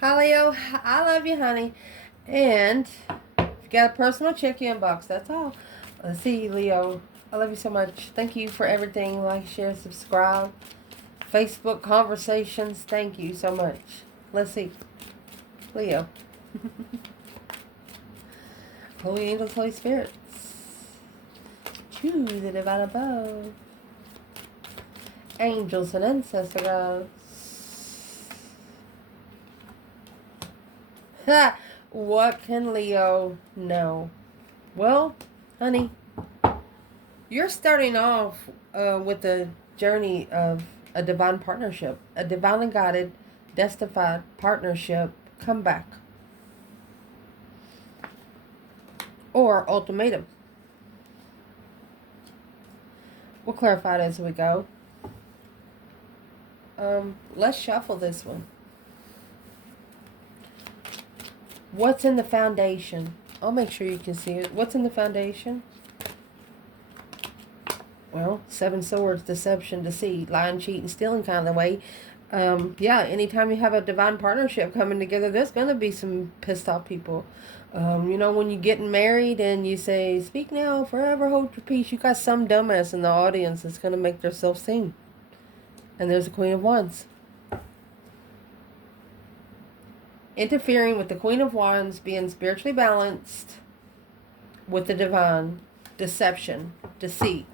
Hi, Leo. I love you, honey. And if you got a personal, check your inbox. That's all. Let's see, Leo. I love you so much. Thank you for everything. Like, share, subscribe. Facebook conversations. Thank you so much. Let's see. Leo. Holy angels, Holy spirits. Choose it about above. Angels and ancestor gods. Ha! What can Leo know? Well, honey, you're starting off with the journey of a divine partnership, a divinely guided, destified partnership comeback, or ultimatum. We'll clarify it as we go. Let's shuffle this one. What's in the foundation? I'll make sure you can see it. What's in the foundation? Well, 7 swords, deception, deceit, lying, cheating, stealing kind of way. Yeah, anytime you have a divine partnership coming together, there's going to be some pissed off people. When you're getting married and you say, speak now, forever hold your peace, you got some dumbass in the audience that's going to make themselves sing. And there's the Queen of Wands. Interfering with the Queen of Wands, being spiritually balanced with the divine, deception, deceit.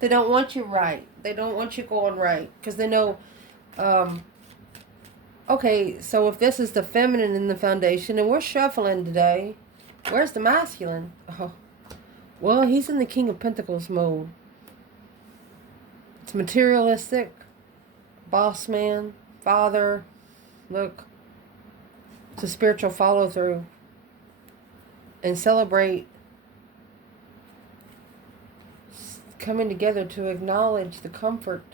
They don't want you right. They don't want you going right. Because they know, okay, so if this is the feminine in the foundation, and we're shuffling today, where's the masculine? Oh, well, he's in the King of Pentacles mode. It's materialistic, boss man, father. Look, it's a spiritual follow through. And celebrate coming together to acknowledge the comfort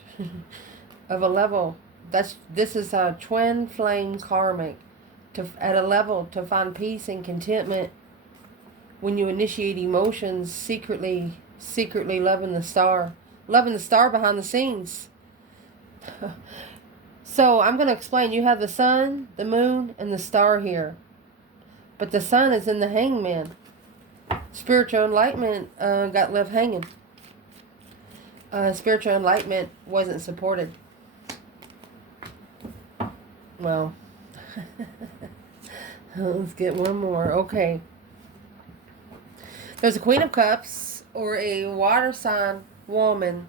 of a level. This is a twin flame karmic at a level to find peace and contentment when you initiate emotions secretly loving the star behind the scenes. So I'm going to explain. You have the sun, the moon, and the star here. But the sun is in the hangman. Spiritual enlightenment got left hanging. Spiritual enlightenment wasn't supported. Well, let's get one more. Okay. There's a Queen of Cups or a water sign woman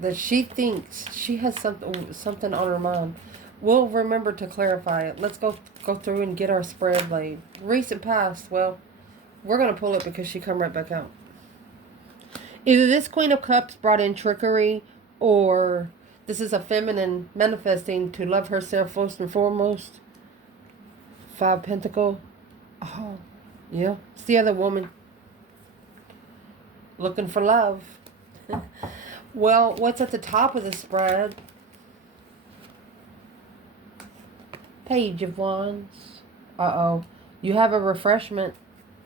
that she thinks she has something on her mind. We'll remember to clarify it. Let's go through and get our spread laid. Recent past, well, we're going to pull it because she come right back out. Either this Queen of Cups brought in trickery, or this is a feminine manifesting to love herself first and foremost. 5 Pentacle. Oh, yeah. It's the other woman. Looking for love. Well, what's at the top of the spread? Page of Wands. Uh-oh. You have a refreshment,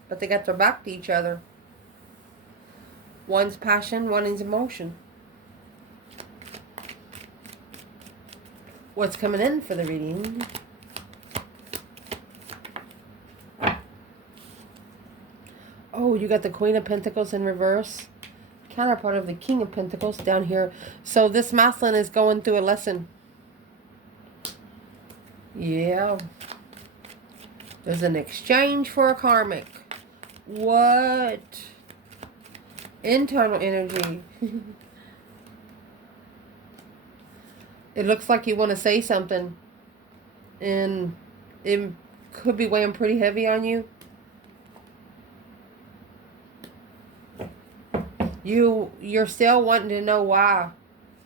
but they got their back to each other. One's passion, one is emotion. What's coming in for the reading? Oh, you got the Queen of Pentacles in reverse. Counterpart of the King of Pentacles down here. So this masculine is going through a lesson. Yeah. There's an exchange for a karmic. What? Internal energy. It looks like you want to say something. And it could be weighing pretty heavy on you. You're still wanting to know why.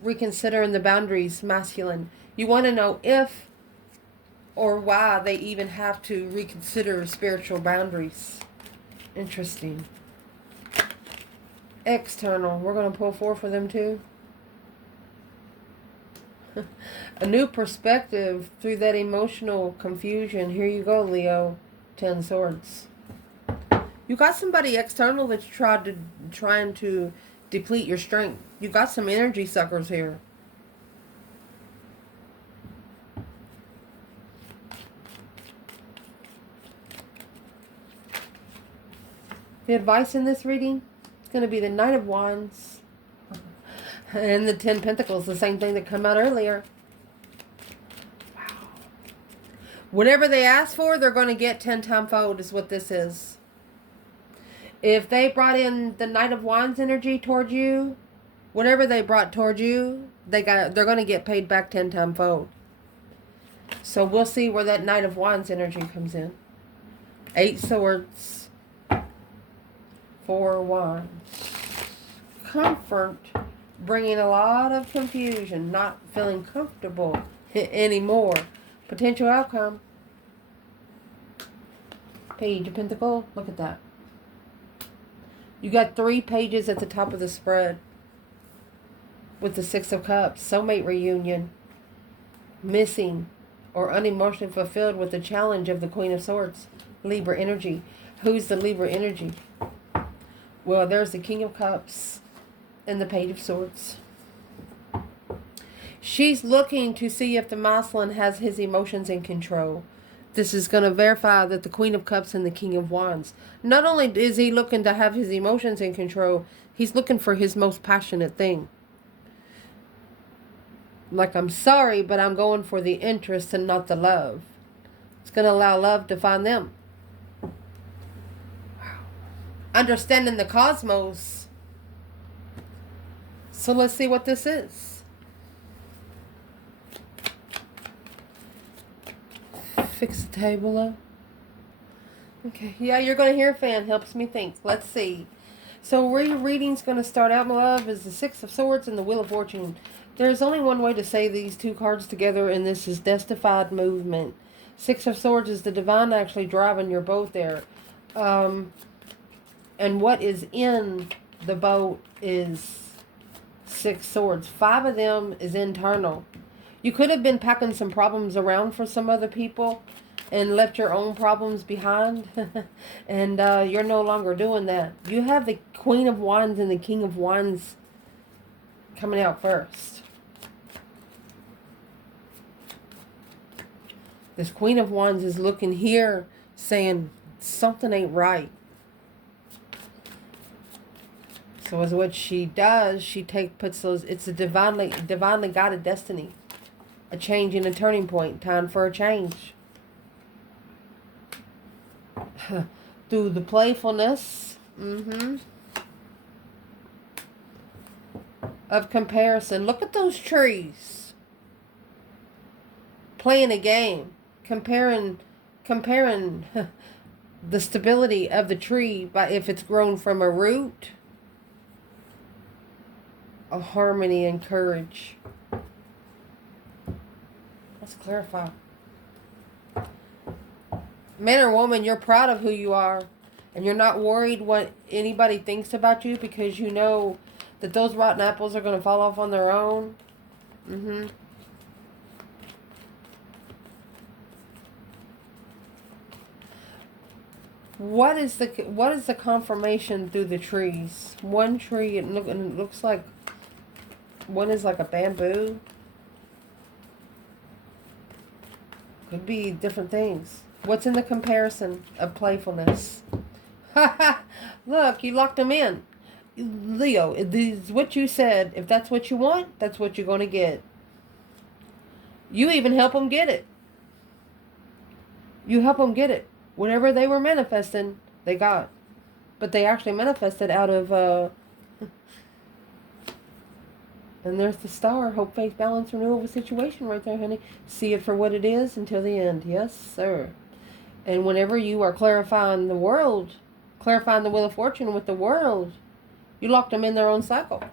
Reconsidering the boundaries, masculine. You want to know if or why they even have to reconsider spiritual boundaries. Interesting. External. We're going to pull 4 for them too. A new perspective through that emotional confusion. Here you go, Leo. 10 swords. You got somebody external that's trying to deplete your strength. You got some energy suckers here. The advice in this reading is going to be the Knight of Wands and the 10 Pentacles, the same thing that come out earlier. Wow. Whatever they ask for, they're going to get 10 times fold is what this is. If they brought in the Knight of Wands energy toward you, whatever they brought toward you, they're going to get paid back 10 times fold. So we'll see where that Knight of Wands energy comes in. 8 Swords. 4 Wands. Comfort. Bringing a lot of confusion. Not feeling comfortable anymore. Potential outcome. Page of Pentacles. Look at that. You got 3 pages at the top of the spread. With the 6 of Cups. Soulmate reunion. Missing or unemotionally fulfilled with the challenge of the Queen of Swords. Libra energy. Who's the Libra energy? Well, there's the King of Cups and the Page of Swords. She's looking to see if the masculine has his emotions in control. This is going to verify that the Queen of Cups and the King of Wands. Not only is he looking to have his emotions in control, he's looking for his most passionate thing. Like, I'm sorry, but I'm going for the interest and not the love. It's going to allow love to find them. Understanding the cosmos. So let's see what this is. Fix the table up. Okay, yeah, you're going to hear a fan. Helps me think. Let's see. So where your reading's going to start out, my love, is the 6 of Swords and the Wheel of Fortune. There's only one way to say these 2 cards together, and this is Justified Movement. 6 of Swords is the divine actually driving your boat there. And what is in the boat is 6 swords. 5 of them is internal. You could have been packing some problems around for some other people and left your own problems behind. And you're no longer doing that. You have the Queen of Wands and the King of Wands coming out first. This Queen of Wands is looking here saying something ain't right. So as what she does, she puts those, it's a divinely guided destiny. A change and a turning point. Time for a change. Through the playfulness of comparison. Look at those trees. Playing a game. Comparing the stability of the tree by if it's grown from a root. A harmony and courage. Let's clarify. Man or woman, you're proud of who you are. And you're not worried what anybody thinks about you because you know that those rotten apples are going to fall off on their own. What is the confirmation through the trees? One tree, it looks like one is like a bamboo. Could be different things. What's in the comparison of playfulness? Look, you locked them in. Leo, this is what you said. If that's what you want, that's what you're going to get. You even help them get it. You help them get it. Whatever they were manifesting, they got. But they actually manifested out of... And there's the star. Hope, faith, balance, renewable situation right there, honey. See it for what it is until the end. Yes, sir. And whenever you are clarifying the world, clarifying the Wheel of Fortune with the world, you locked them in their own cycle.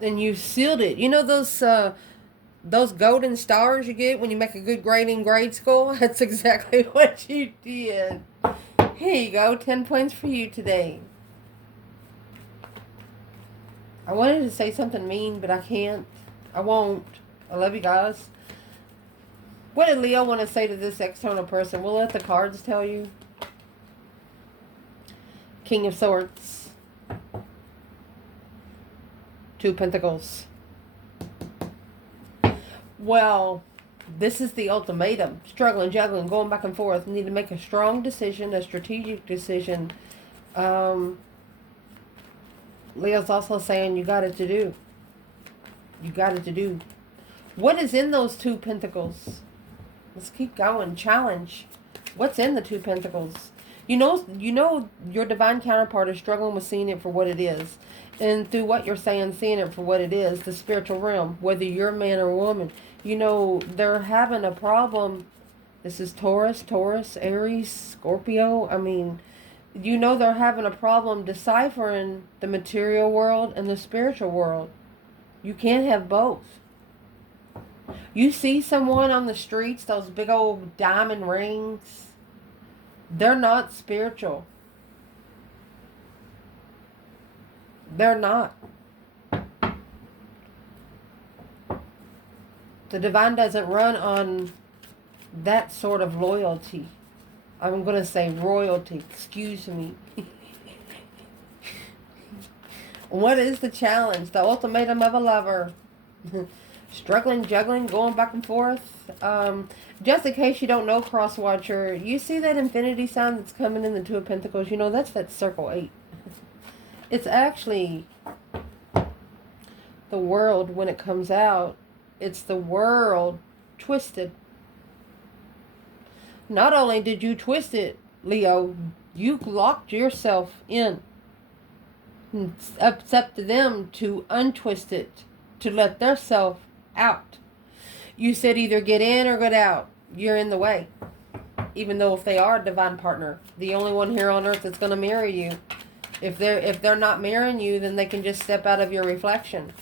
And you sealed it. You know those golden stars you get when you make a good grade in grade school? That's exactly what you did. Here you go. 10 points for you today. I wanted to say something mean, but I can't. I won't. I love you guys. What did Leo want to say to this external person? We'll let the cards tell you. King of Swords. 2 Pentacles. Well, this is the ultimatum. Struggling, juggling, going back and forth. Need to make a strong decision, a strategic decision. Um, Leo's also saying you got it to do. You got it to do. What is in those 2 pentacles? Let's keep going. Challenge. What's in the 2 pentacles? You know your divine counterpart is struggling with seeing it for what it is. And through what you're saying, seeing it for what it is, the spiritual realm, whether you're a man or a woman. You know, they're having a problem. This is Taurus, Aries, Scorpio. I mean, you know they're having a problem deciphering the material world and the spiritual world. You can't have both. You see someone on the streets, those big old diamond rings, they're not spiritual. They're not. The divine doesn't run on that sort of loyalty. I'm going to say royalty. Excuse me. What is the challenge? The ultimatum of a lover. Struggling, juggling, going back and forth. Just in case you don't know, Crosswatcher, you see that infinity sign that's coming in the 2 of Pentacles? You know, that's that circle 8. It's actually the world when it comes out. It's the world twisted. Not only did you twist it, Leo, you locked yourself in. It's up to them to untwist it, to let their self out. You said either get in or get out. You're in the way. Even though if they are a divine partner, the only one here on earth that's going to mirror you. If they're not mirroring you, then they can just step out of your reflection.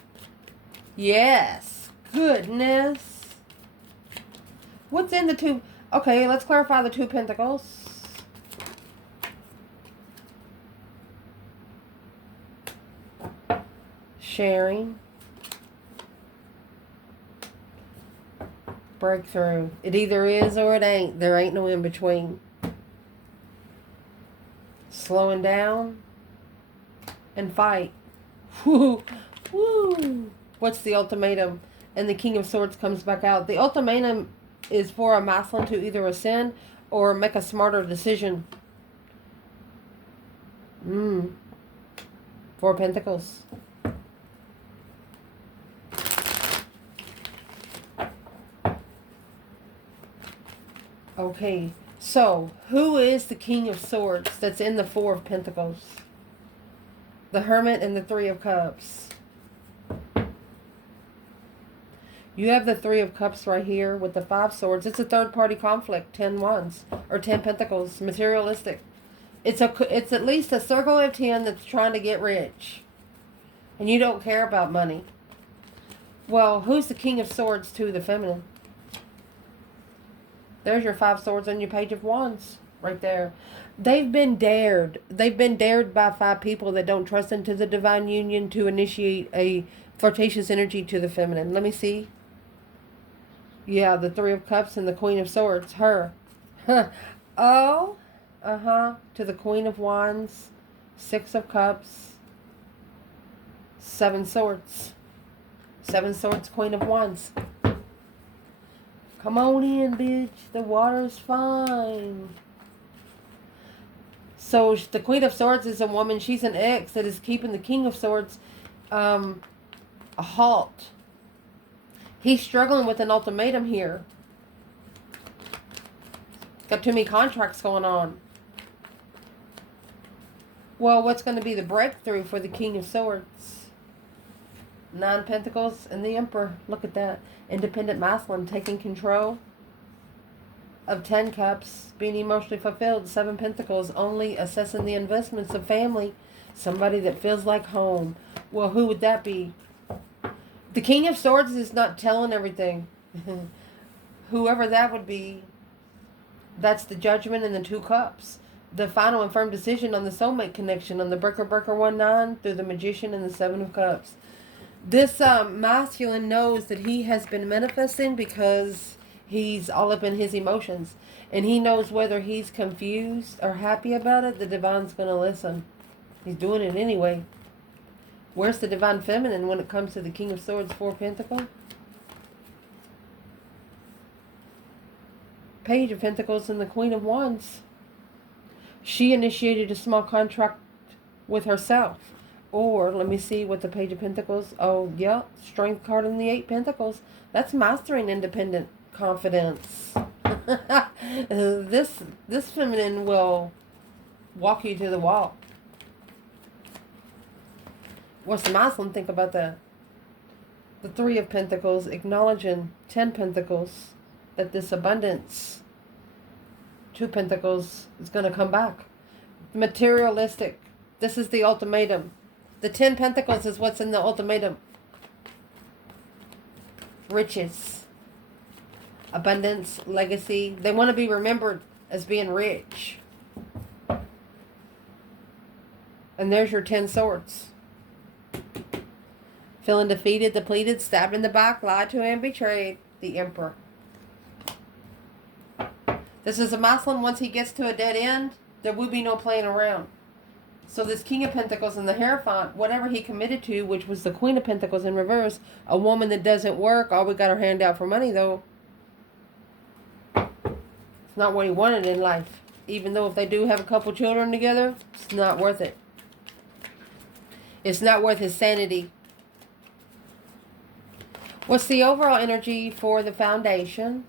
Yes. Goodness. What's in the 2? Okay, let's clarify the 2 pentacles. Sharing. Breakthrough. It either is or it ain't. There ain't no in between. Slowing down and fight. Woo. Woo. What's the ultimatum? And the King of Swords comes back out. The ultimatum is for a masculine to either ascend or make a smarter decision. 4 Pentacles. Okay, so who is the King of Swords that's in the 4 of Pentacles? The Hermit and the 3 of Cups. You have the 3 of Cups right here with the 5 Swords. It's a third-party conflict, 10 Wands, or 10 Pentacles, materialistic. It's at least a circle of 10 that's trying to get rich. And you don't care about money. Well, who's the King of Swords to the feminine? There's your 5 Swords on your Page of Wands right there. They've been dared. They've been dared by 5 people that don't trust into the divine union to initiate a flirtatious energy to the feminine. Let me see. Yeah, the 3 of Cups and the Queen of Swords. Her. Oh. To the Queen of Wands. 6 of Cups. 7 Swords. 7 Swords, Queen of Wands. Come on in, bitch. The water's fine. So the Queen of Swords is a woman. She's an ex that is keeping the King of Swords a halt. He's struggling with an ultimatum here. Got too many contracts going on. Well, what's going to be the breakthrough for the King of Swords? 9 Pentacles and the Emperor. Look at that. Independent masculine taking control of 10 Cups, being emotionally fulfilled. 7 Pentacles, only assessing the investments of family. Somebody that feels like home. Well, who would that be? The King of Swords is not telling everything. Whoever that would be, that's the Judgment and the 2 Cups. The final and firm decision on the soulmate connection on the Breaker 1-9 through the Magician and the 7 of Cups. This masculine knows that he has been manifesting because he's all up in his emotions. And he knows whether he's confused or happy about it, the divine's going to listen. He's doing it anyway. Where's the divine feminine when it comes to the King of Swords, 4 Pentacles? Page of Pentacles and the Queen of Wands. She initiated a small contract with herself. Or, let me see what the Page of Pentacles. Oh, yeah. Strength card in the Eight Pentacles. That's mastering independent confidence. This feminine will walk you to the wall. What's the masculine think about that? The Three of Pentacles, acknowledging 10 Pentacles, that this abundance, 2 Pentacles, is going to come back. Materialistic. This is the ultimatum. The 10 Pentacles is what's in the ultimatum. Riches. Abundance. Legacy. They want to be remembered as being rich. And there's your 10 swords. Feeling defeated, depleted, stabbed in the back, lied to and betrayed. The Emperor. This is a masculine. Once he gets to a dead end, there will be no playing around. So this King of Pentacles and the Hierophant, whatever he committed to, which was the Queen of Pentacles in reverse, a woman that doesn't work, all we got her hand out for money though. It's not what he wanted in life. Even though if they do have a couple children together, it's not worth it. It's not worth his sanity. What's the overall energy for the foundation?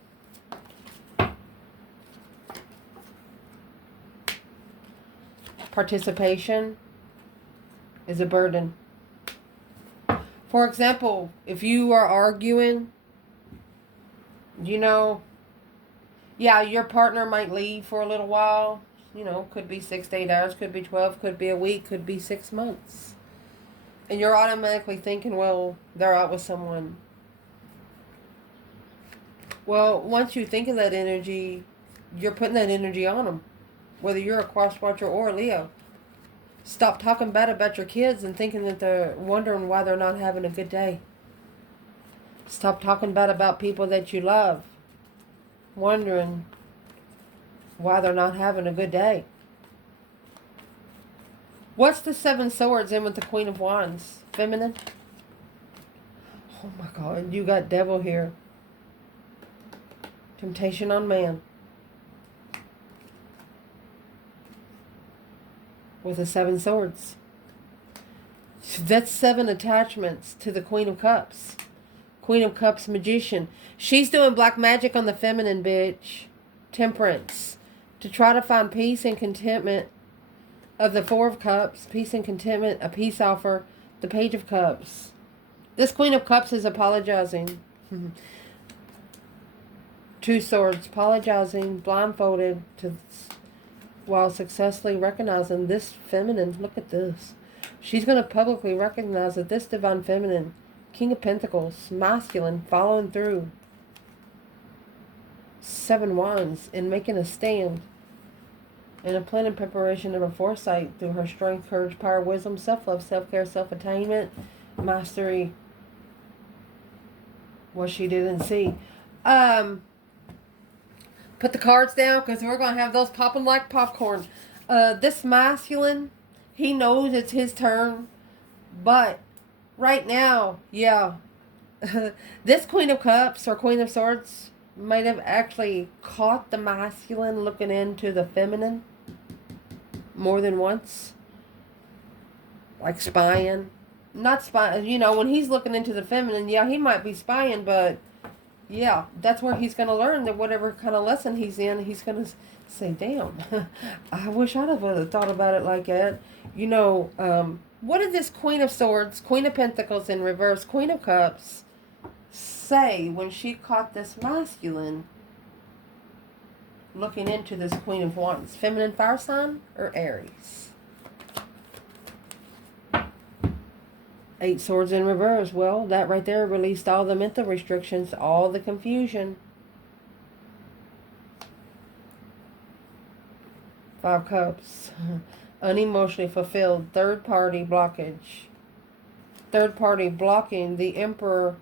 Participation is a burden. For example, if you are arguing, you know, yeah, your partner might leave for a little while. You know, could be 6 to 8 hours, could be 12, could be a week, could be 6 months. And you're automatically thinking, well, they're out with someone. Well, once you think of that energy, you're putting that energy on them. Whether you're a cross watcher or a Leo. Stop talking bad about your kids and thinking that they're wondering why they're not having a good day. Stop talking bad about people that you love. Wondering why they're not having a good day. What's the 7 swords in with the Queen of Wands? Feminine? Oh my God, you got devil here. Temptation on man. With the 7 swords. That's 7 attachments to the Queen of Cups. Queen of Cups, magician. She's doing black magic on the feminine, bitch. Temperance. To try to find peace and contentment. Of the 4 of Cups, peace and contentment, a peace offer. The Page of Cups. This Queen of Cups is apologizing. 2 swords, apologizing, blindfolded, while successfully recognizing this feminine. Look at this. She's going to publicly recognize that this divine feminine, King of Pentacles, masculine, following through. 7 wands, and making a stand. And a plan and preparation of a foresight through her strength, courage, power, wisdom, self-love, self-care, self-attainment, mastery. What she didn't see. Put the cards down because we're going to have those popping like popcorn. This masculine, he knows it's his turn. But right now, yeah. This Queen of Cups or Queen of Swords might have actually caught the masculine looking into the feminine more than once. Like spying. Not spying. You know, when he's looking into the feminine, yeah, he might be spying, but yeah, that's where he's going to learn that whatever kind of lesson he's in, he's going to say, damn, I wish I'd have thought about it like that. You know, what did this Queen of Swords, Queen of Pentacles in reverse, Queen of Cups say when she caught this masculine looking into this Queen of Wands? Feminine fire sign or Aries? 8 swords in reverse. Well, that right there released all the mental restrictions, all the confusion. 5 cups. Unemotionally fulfilled. Third party blockage. Third party blocking the Emperor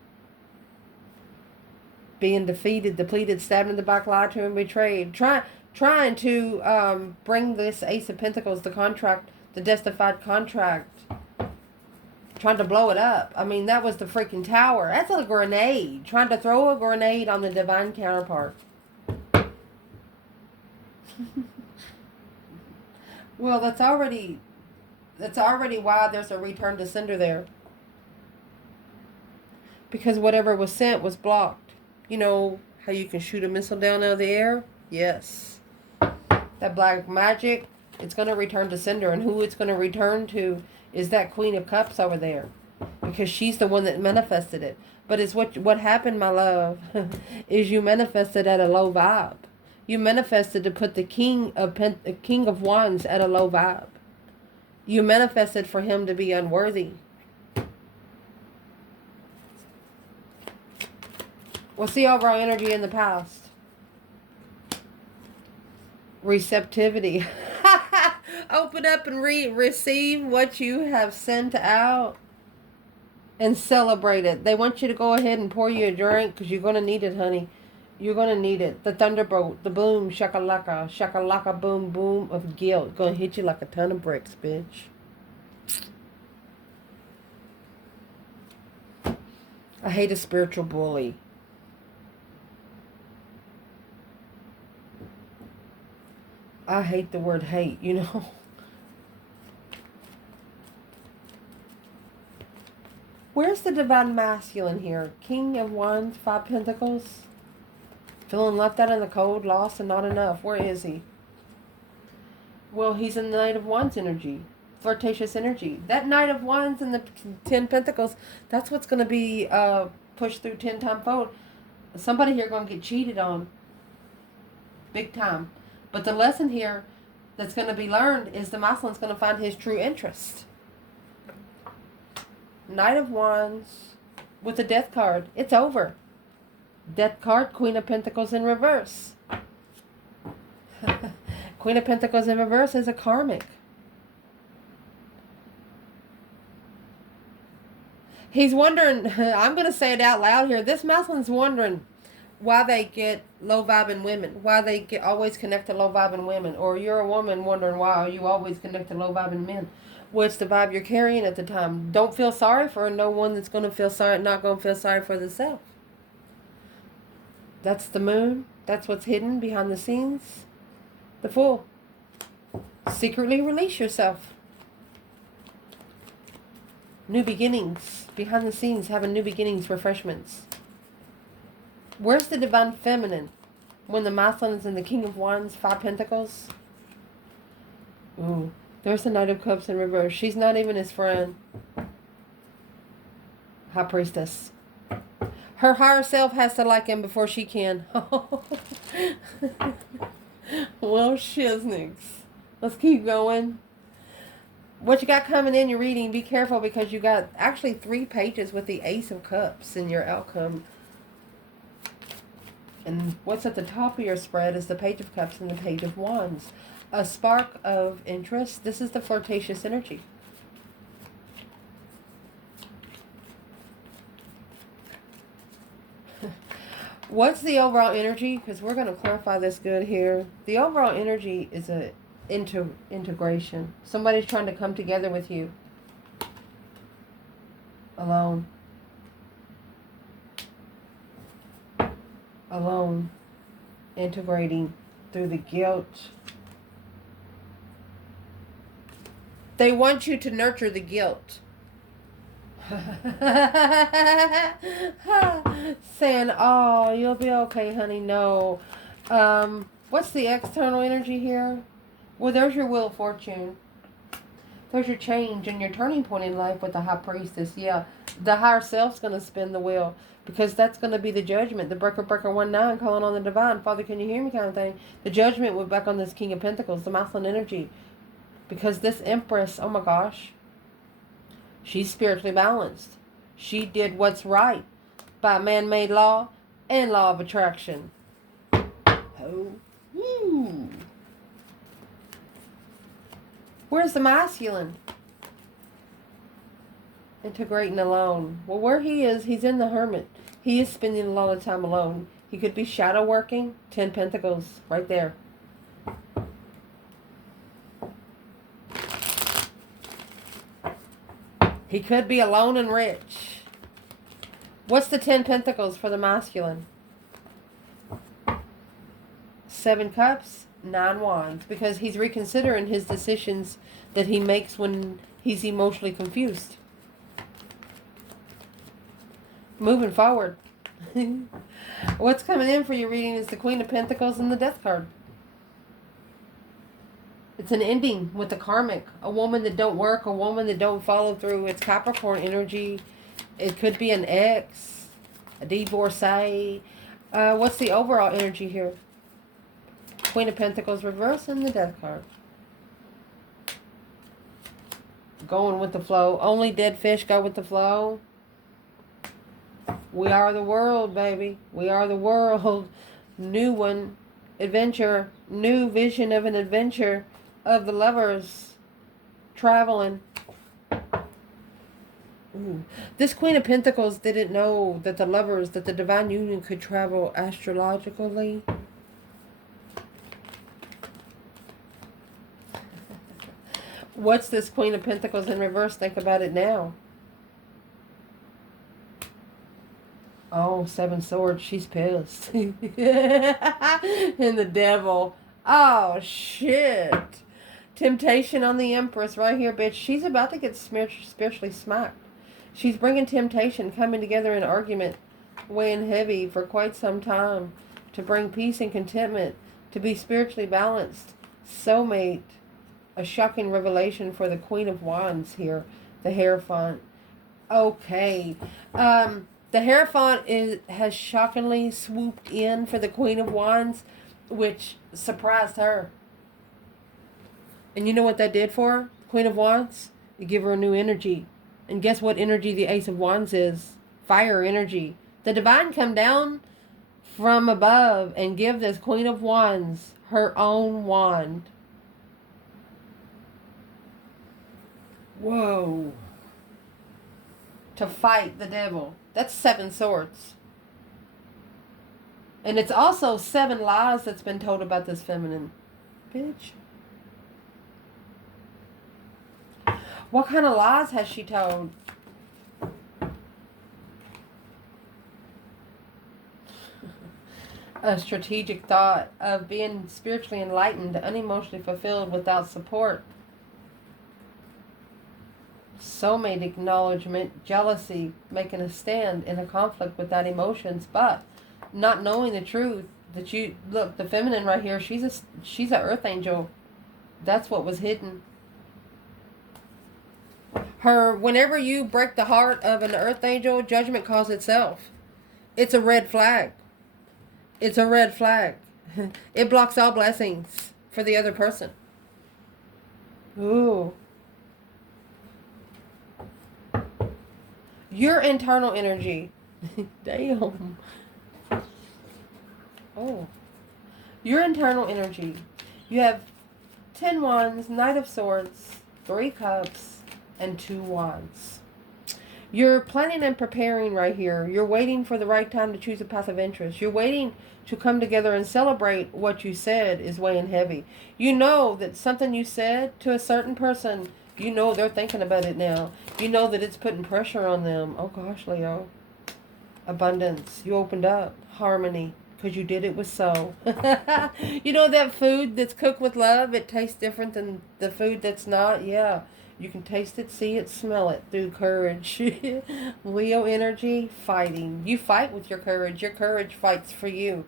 being defeated, depleted, stabbed in the back, lied to and betrayed. Trying to bring this Ace of Pentacles, the contract, the justified contract. Trying to blow it up. I mean, that was the freaking tower. That's a grenade. Trying to throw a grenade on the divine counterpart. Well, that's already why there's a return to sender there. Because whatever was sent was blocked. You know how you can shoot a missile down out of the air? Yes. That black magic, it's going to return to sender. And who it's going to return to is that Queen of Cups over there. Because she's the one that manifested it. But it's what happened, my love, is you manifested at a low vibe. You manifested to put the King of Wands at a low vibe. You manifested for him to be unworthy. What's the overall energy in the past? Receptivity. Open up and receive what you have sent out. And celebrate it. They want you to go ahead and pour you a drink because you're going to need it, honey. You're going to need it. The thunderbolt, the boom, shakalaka, boom, boom of guilt. Going to hit you like a ton of bricks, bitch. I hate a spiritual bully. I hate the word hate, you know. Where's the divine masculine here? King of Wands, 5 Pentacles. Feeling left out in the cold, lost, and not enough. Where is he? Well, he's in the Knight of Wands energy. Flirtatious energy. That Knight of Wands and the 10 Pentacles, that's what's going to be pushed through 10-time fold. Somebody here going to get cheated on. Big time. But the lesson here that's going to be learned is the masculine's going to find his true interest. Knight of Wands with the Death card. It's over. Death card, Queen of Pentacles in reverse. Queen of Pentacles in reverse is a karmic. He's wondering, I'm going to say it out loud here. This masculine's wondering why they get low vibing women. Why they always connect to low vibing women. Or you're a woman wondering why you always connect to low vibing men. What's the vibe you're carrying at the time? Don't feel sorry for no one that's going to feel sorry, not going to feel sorry for themselves. That's the moon. That's what's hidden behind the scenes. The Fool. Secretly release yourself. New beginnings. Behind the scenes, having new beginnings, refreshments. Where's the divine feminine? When the masculine is in the King of Wands, 5 Pentacles. Ooh. There's the Knight of Cups in reverse. She's not even his friend. High Priestess. Her higher self has to like him before she can. Well, shiznix. Let's keep going. What you got coming in your reading, be careful because you got actually 3 pages with the Ace of Cups in your outcome. And what's at the top of your spread is the Page of Cups and the Page of Wands. A spark of interest. This is the flirtatious energy. What's the overall energy? Because we're going to clarify this good here. The overall energy is a integration. Somebody's trying to come together with you. Alone. Alone. Integrating through the guilt. They want you to nurture the guilt. Saying, oh, you'll be okay, honey. No. What's the external energy here? Well, there's your Wheel of Fortune. There's your change and your turning point in life with the High Priestess. Yeah, the higher self's going to spin the wheel because that's going to be the judgment. The breaker 19 calling on the divine. Father, can you hear me kind of thing. The judgment will be back on this King of Pentacles, the masculine energy. Because this Empress, oh my gosh, she's spiritually balanced. She did what's right by man-made law and law of attraction. Oh, woo. Where's the masculine? Integrating alone. Well, where he is, he's in the Hermit. He is spending a lot of time alone. He could be shadow working. 10 Pentacles, right there. He could be alone and rich. What's the 10 Pentacles for the masculine? 7 Cups. 9 wands. Because he's reconsidering his decisions that he makes when he's emotionally confused. Moving forward. What's coming in for your reading is the Queen of Pentacles and the Death card. It's an ending with the karmic. A woman that don't work, a woman that don't follow through. It's Capricorn energy. It could be an ex, a divorcee. What's the overall energy here? Queen of Pentacles reverse and the Death card. Going with the flow. Only dead fish go with the flow. We are the world, baby. We are the world. New one. Adventure. New vision of an adventure. Of the lovers traveling. Ooh. This Queen of Pentacles didn't know that the lovers, that the divine union could travel astrologically. What's this Queen of Pentacles in reverse? Think about it now. Oh, 7 swords. She's pissed. And the devil. Oh, shit. Temptation on the Empress right here, bitch. She's about to get spiritually smacked. She's bringing temptation, coming together in argument, weighing heavy for quite some time, to bring peace and contentment, to be spiritually balanced. Soulmate. A shocking revelation for the Queen of Wands here. The Hierophant. Okay. The Hierophant has shockingly swooped in for the Queen of Wands, which surprised her. And you know what that did for her? Queen of Wands? It gave her a new energy. And guess what energy the Ace of Wands is? Fire energy. The divine come down from above and give this Queen of Wands her own wand. Whoa. To fight the devil. That's 7 swords. And it's also 7 lies that's been told about this feminine. Bitch. What kind of lies has she told? A strategic thought of being spiritually enlightened, unemotionally fulfilled without support. Soulmate acknowledgement, jealousy, making a stand in a conflict without emotions, but not knowing the truth that you look. The feminine right here, she's an earth angel. That's what was hidden. Her, whenever you break the heart of an earth angel, judgment calls itself. It's a red flag. It's a red flag. It blocks all blessings for the other person. Ooh. Your internal energy. Damn. Oh. Your internal energy. You have 10 wands, Knight of Swords, 3 cups, and 2 wands. You're planning and preparing right here. You're waiting for the right time to choose a path of interest. You're waiting to come together and celebrate what you said is weighing heavy. You know that something you said to a certain person, you know they're thinking about it now. You know that it's putting pressure on them. Oh gosh, Leo. Abundance. You opened up. Harmony. Because you did it with soul. You know that food that's cooked with love, it tastes different than the food that's not? Yeah. You can taste it, see it, smell it through courage. Leo energy, fighting. You fight with your courage. Your courage fights for you.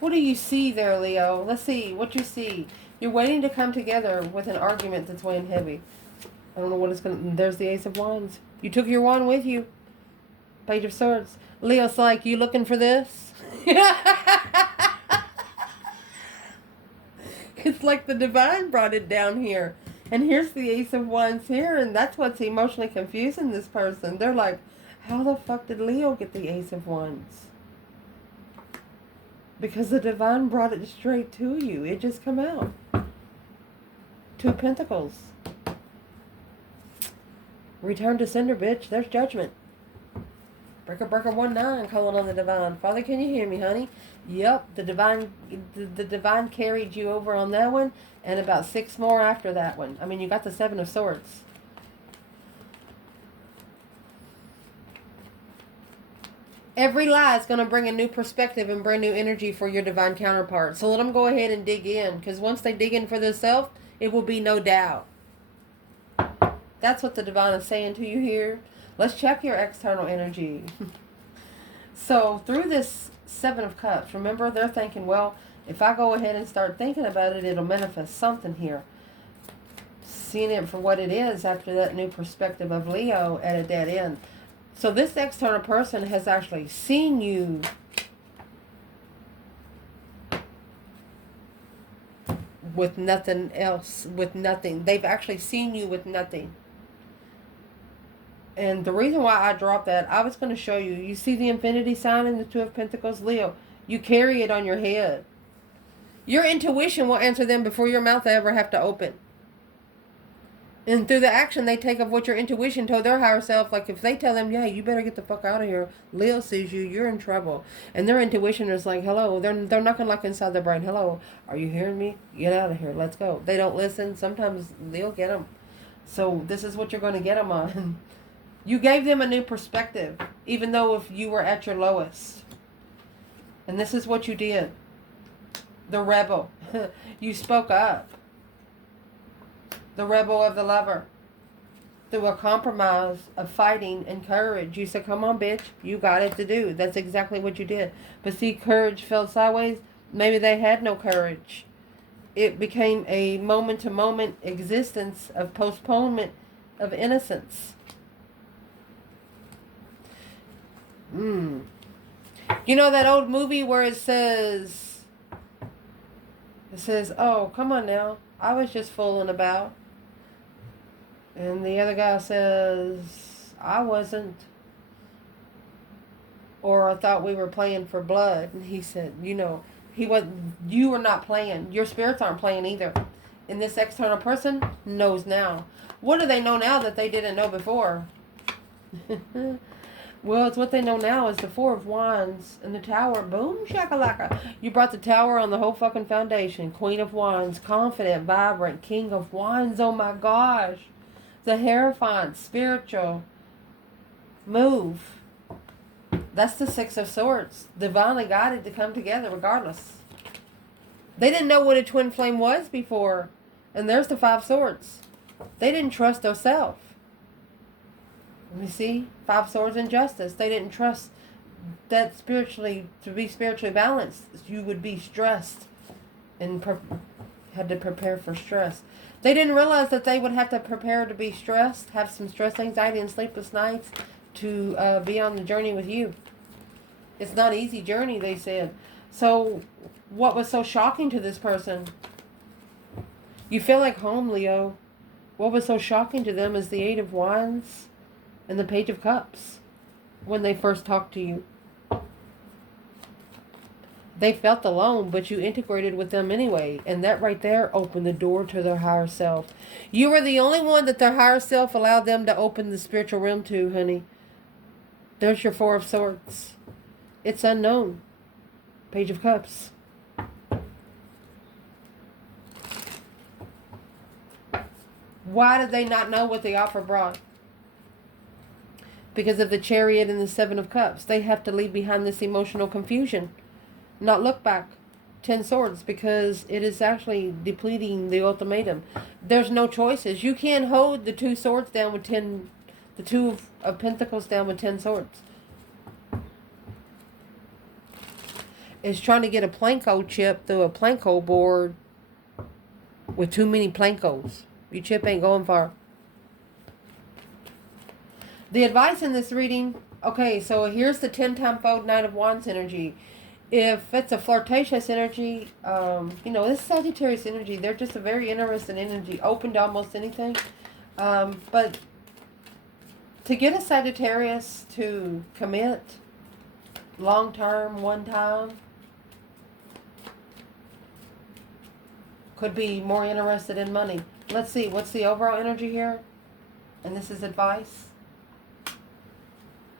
What do you see there, Leo? Let's see what you see. You're waiting to come together with an argument that's weighing heavy. I don't know what it's going to... There's the Ace of Wands. You took your wand with you. Page of Swords. Leo's like, you looking for this? It's like the divine brought it down here. And here's the Ace of Wands here. And that's what's emotionally confusing this person. They're like, how the fuck did Leo get the Ace of Wands? Because the divine brought it straight to you. It just come out. 2 Pentacles. Return to sender, bitch. There's judgment. Breaker, breaker, 1-9, calling on the divine. Father, can you hear me, honey? Yep, the divine carried you over on that one, and about 6 more after that one. I mean, you got the 7 of Swords. Every lie is going to bring a new perspective and brand new energy for your divine counterpart. So let them go ahead and dig in, because once they dig in for themselves, it will be no doubt. That's what the divine is saying to you here. Let's check your external energy. So through this Seven of Cups, remember, they're thinking, well, if I go ahead and start thinking about it, it'll manifest something here. Seeing it for what it is after that new perspective of Leo at a dead end. So this external person has actually seen you with nothing else, with nothing. They've actually seen you with nothing. And the reason why I dropped that, I was going to show you. You see the infinity sign in the Two of Pentacles? Leo, you carry it on your head. Your intuition will answer them before your mouth ever have to open. And through the action they take of what your intuition told their higher self, like if they tell them, yeah, you better get the fuck out of here, Leo sees you, you're in trouble. And their intuition is like, hello, they're knocking like inside their brain, hello, are you hearing me? Get out of here, let's go. They don't listen. Sometimes they'll get them. So this is what you're going to get them on. You gave them a new perspective, even though if you were at your lowest. And this is what you did. The rebel. You spoke up. The rebel of the lover. Through a compromise of fighting and courage. You said, come on, bitch. You got it to do. That's exactly what you did. But see, courage fell sideways. Maybe they had no courage. It became a moment-to-moment existence of postponement of innocence. You know that old movie where it says, oh, come on now, I was just fooling about. And the other guy says, I wasn't. Or I thought we were playing for blood. And he said, you were not playing. Your spirits aren't playing either. And this external person knows now. What do they know now that they didn't know before? Well, it's what they know now is the Four of Wands and the Tower. Boom, shakalaka. You brought the Tower on the whole fucking foundation. Queen of Wands, confident, vibrant. King of Wands, oh my gosh. The Hierophant, spiritual. Move. That's the Six of Swords. Divinely guided to come together regardless. They didn't know what a twin flame was before. And there's the Five Swords. They didn't trust themselves. You see, Five Swords and Justice. They didn't trust that to be spiritually balanced, you would be stressed and had to prepare for stress. They didn't realize that they would have to prepare to be stressed, have some stress, anxiety, and sleepless nights to be on the journey with you. It's not an easy journey, they said. So what was so shocking to this person? You feel like home, Leo. What was so shocking to them is the Eight of Wands and the Page of Cups when they first talked to you. They felt alone, but you integrated with them anyway. And that right there opened the door to their higher self. You were the only one that their higher self allowed them to open the spiritual realm to, honey. There's your Four of Swords. It's unknown. Page of Cups. Why did they not know what the offer brought? Because of the Chariot and the Seven of Cups. They have to leave behind this emotional confusion. Not look back. 10 Swords, because it is actually depleting the ultimatum. There's no choices. You can't hold the Two Swords down with 10, the Two of Pentacles down with 10 Swords. It's trying to get a Planko chip through a Planko board with too many Plankos. Your chip ain't going far. The advice in this reading, okay, so here's the 10-time fold Knight of Wands energy. If it's a flirtatious energy, this Sagittarius energy, they're just a very interesting energy, open to almost anything. But to get a Sagittarius to commit long-term, one time, could be more interested in money. Let's see, what's the overall energy here? And this is advice.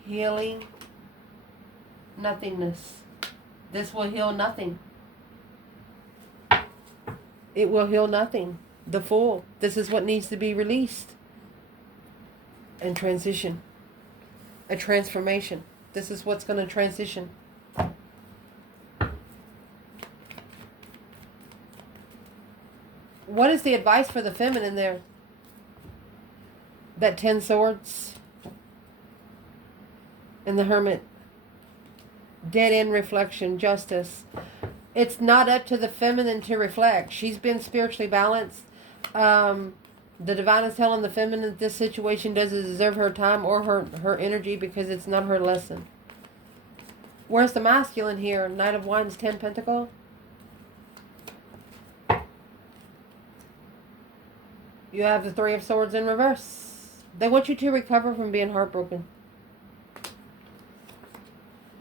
Healing. Nothingness. This will heal nothing. It will heal nothing. The Fool. This is what needs to be released. And transition. A transformation. This is what's going to transition. What is the advice for the feminine there? That 10 swords. And the Hermit. Dead end reflection, justice. It's not up to the feminine to reflect. She's been spiritually balanced. The divine is telling the feminine this situation doesn't deserve her time or her energy because it's not her lesson. Where's the masculine here? Knight of Wands, 10 Pentacle. You have the Three of Swords in reverse. They want you to recover from being heartbroken.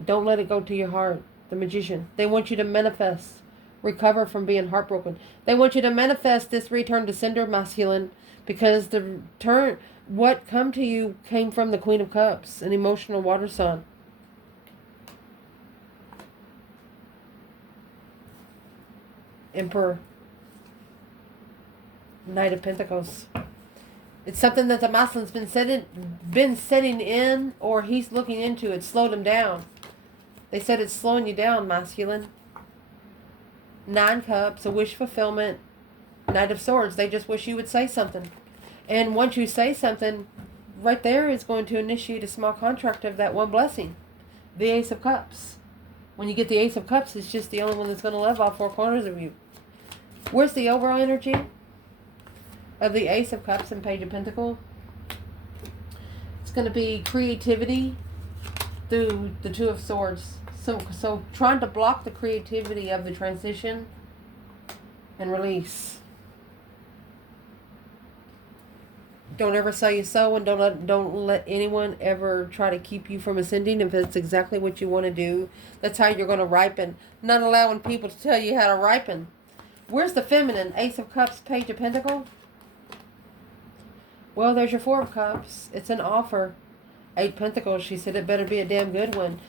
Don't let it go to your heart. The Magician. They want you to manifest. Recover from being heartbroken. They want you to manifest this return to sender, masculine. Because the turn, what come to you came from the Queen of Cups. An emotional water sign. Emperor. Knight of Pentacles. It's something that the masculine's been setting in, or he's looking into. It slowed him down. They said it's slowing you down, masculine. 9 Cups, a wish fulfillment. Knight of Swords. They just wish you would say something. And once you say something, right there is going to initiate a small contract of that one blessing. The Ace of Cups. When you get the Ace of Cups, it's just the only one that's going to love all 4 corners of you. Where's the overall energy of the Ace of Cups and Page of Pentacles? It's going to be creativity through the Two of Swords. So trying to block the creativity of the transition and release. Don't ever say you so, and don't let anyone ever try to keep you from ascending if it's exactly what you want to do. That's how you're going to ripen. Not allowing people to tell you how to ripen. Where's the feminine? Ace of Cups, Page of Pentacles. Well, there's your 4 of Cups. It's an offer. 8 Pentacles. She said it better be a damn good one.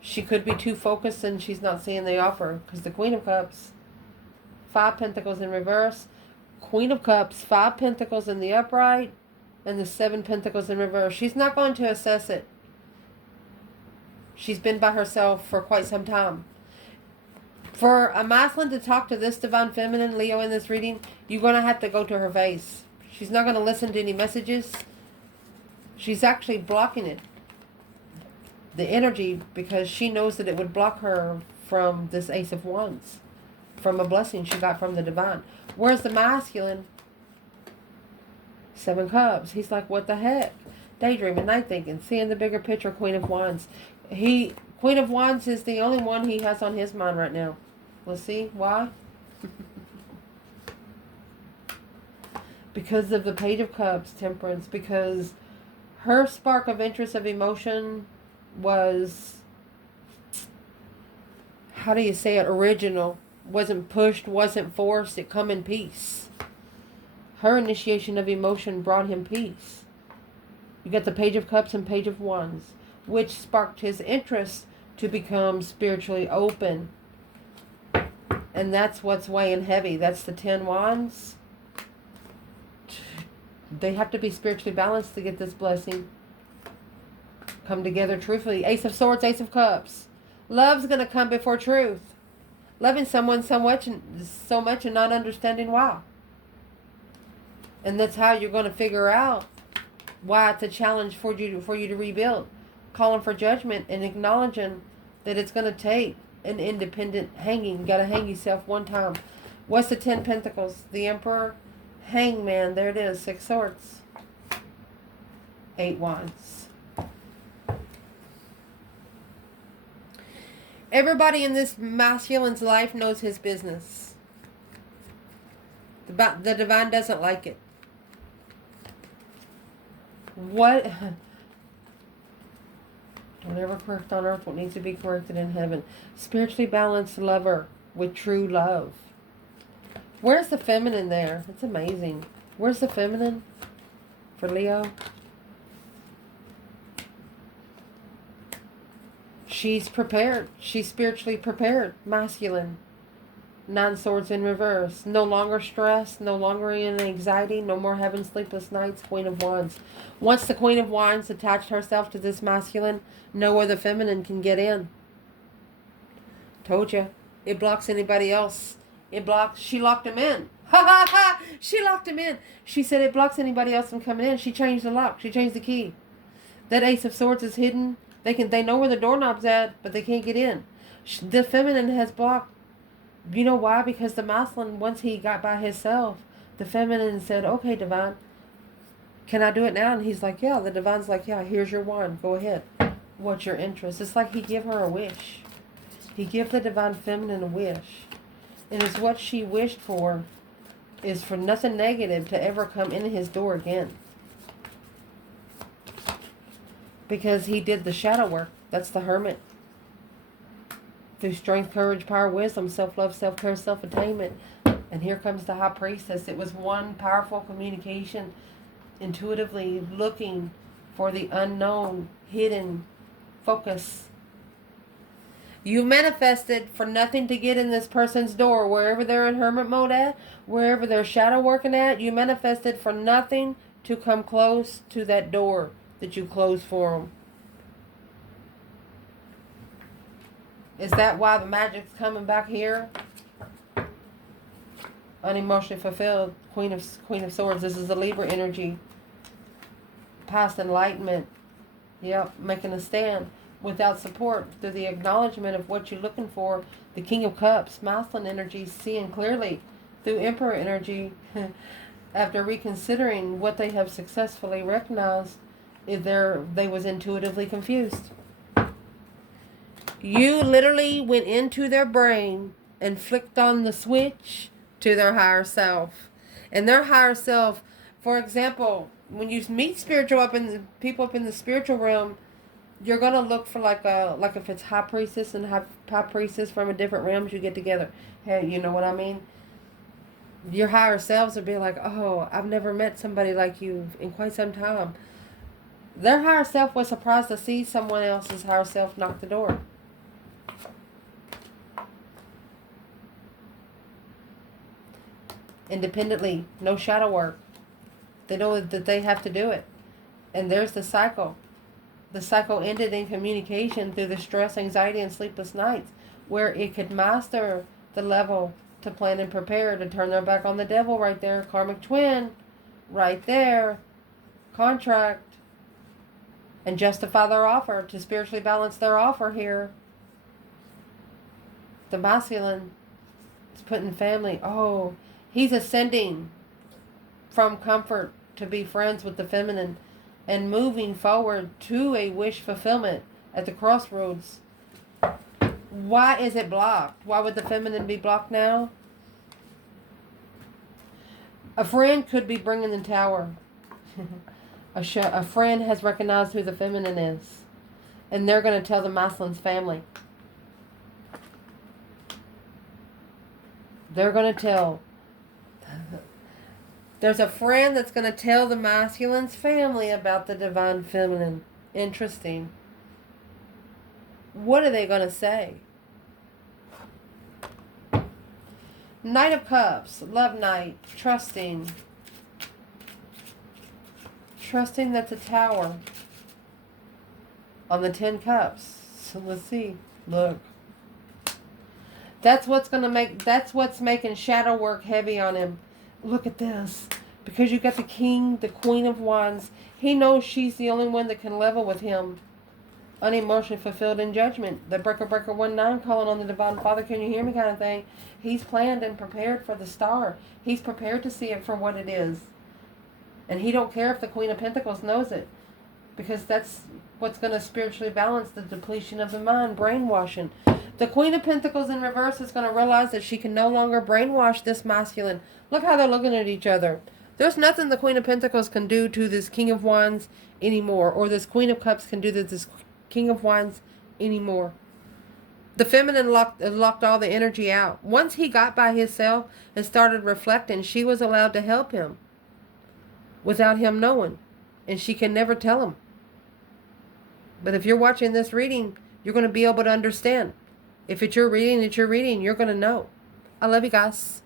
She could be too focused and she's not seeing the offer. Because the Queen of Cups. 5 Pentacles in reverse. Queen of Cups. 5 Pentacles in the upright. And the 7 Pentacles in reverse. She's not going to assess it. She's been by herself for quite some time. For a masculine to talk to this divine feminine, Leo, in this reading, you're going to have to go to her face. She's not going to listen to any messages. She's actually blocking it. The energy, because she knows that it would block her from this Ace of Wands. From a blessing she got from the divine. Where's the masculine? 7 Cups. He's like, what the heck? Daydreaming, night thinking, seeing the bigger picture, Queen of Wands. Queen of Wands is the only one he has on his mind right now. Let's see. Why? Because of the Page of Cups, Temperance. Because her spark of interest, of emotion was, how do you say it, original. Wasn't pushed, wasn't forced. It come in peace. Her initiation of emotion brought him peace. You got the Page of Cups and Page of Wands, which sparked his interest to become spiritually open. And that's what's weighing heavy. That's the 10 Wands. They have to be spiritually balanced to get this blessing. Come together truthfully. Ace of Swords, Ace of Cups. Love's going to come before truth. Loving someone so much and not understanding why. And that's how you're going to figure out why it's a challenge for you to rebuild. Calling for judgment and acknowledging that it's going to take an independent hanging. You got to hang yourself one time. What's the 10 Pentacles? The Emperor. Hangman. There it is. 6 Swords. 8 Wands. Everybody in this masculine's life knows his business. The divine doesn't like it. What? Whatever correct on earth, what needs to be corrected in heaven. Spiritually balanced lover with true love. Where's the feminine there? It's amazing. Where's the feminine for Leo? She's prepared. She's spiritually prepared. Masculine. Nine Swords in reverse. No longer stress, no longer in anxiety, no more having sleepless nights. Queen of Wands. Once the Queen of Wands attached herself to this masculine, no other feminine can get in. Told you. It blocks anybody else. She locked him in. Ha ha ha! She locked him in. She said it blocks anybody else from coming in. She changed the lock. She changed the key. That Ace of Swords is hidden. They know where the doorknob's at, but they can't get in. The feminine has blocked. You know why? Because the masculine, once he got by himself, the feminine said, okay, divine, can I do it now? And he's like, yeah. The divine's like, yeah, here's your wand. Go ahead. What's your interest? It's like he give her a wish. He give the divine feminine a wish. And it's what she wished for is for nothing negative to ever come in his door again. Because he did the shadow work. That's the hermit. Through strength, courage, power, wisdom, self-love, self-care, self-attainment. And here comes the high priestess. It was one powerful communication, intuitively looking for the unknown, hidden focus. You manifested for nothing to get in this person's door. Wherever they're in hermit mode at, wherever they're shadow working at, you manifested for nothing to come close to that door that you closed for them. Is that why the magic's coming back here? Unemotionally fulfilled. Queen of Swords. This is the Libra energy. Past enlightenment. Yep, making a stand. Without support. Through the acknowledgement of what you're looking for. The King of Cups. Masculine energy. Seeing clearly. Through Emperor energy. After reconsidering what they have successfully recognized. They was intuitively confused. You literally went into their brain and flicked on the switch to their higher self. And their higher self, for example, when you meet people up in the spiritual realm, you're gonna look for like if it's high priestess and high priestess from a different realms you get together. Hey, you know what I mean? Your higher selves would be like, oh, I've never met somebody like you in quite some time. Their higher self was surprised to see someone else's higher self knock the door. Independently, no shadow work. They know that they have to do it. And there's the cycle. The cycle ended in communication through the stress, anxiety, and sleepless nights, where it could master the level to plan and prepare to turn their back on the devil right there. Karmic twin, right there. Contract. And justify their offer, to spiritually balance their offer here. The masculine is putting family. Oh, he's ascending from comfort to be friends with the feminine and moving forward to a wish fulfillment at the crossroads. Why is it blocked? Why would the feminine be blocked now? A friend could be bringing the tower. A friend has recognized who the feminine is. And they're going to tell the masculine's family. They're going to tell. There's a friend that's going to tell the masculine's family about the divine feminine. Interesting. What are they going to say? Knight of Cups. Love Knight. Trusting. Trusting that the tower on the 10 cups. So let's see. Look. That's what's making shadow work heavy on him. Look at this. Because you got the King, the Queen of Wands. He knows she's the only one that can level with him. Unemotionally fulfilled in judgment. The breaker 19 calling on the divine Father, can you hear me kind of thing. He's planned and prepared for the star. He's prepared to see it for what it is. And he don't care if the Queen of Pentacles knows it. Because that's what's going to spiritually balance the depletion of the mind, brainwashing. The Queen of Pentacles in reverse is going to realize that she can no longer brainwash this masculine. Look how they're looking at each other. There's nothing the Queen of Pentacles can do to this King of Wands anymore. Or this Queen of Cups can do to this King of Wands anymore. The feminine locked all the energy out. Once he got by himself and started reflecting, she was allowed to help him. Without him knowing. And she can never tell him. But if you're watching this reading, you're going to be able to understand. If it's your reading, you're going to know. I love you guys.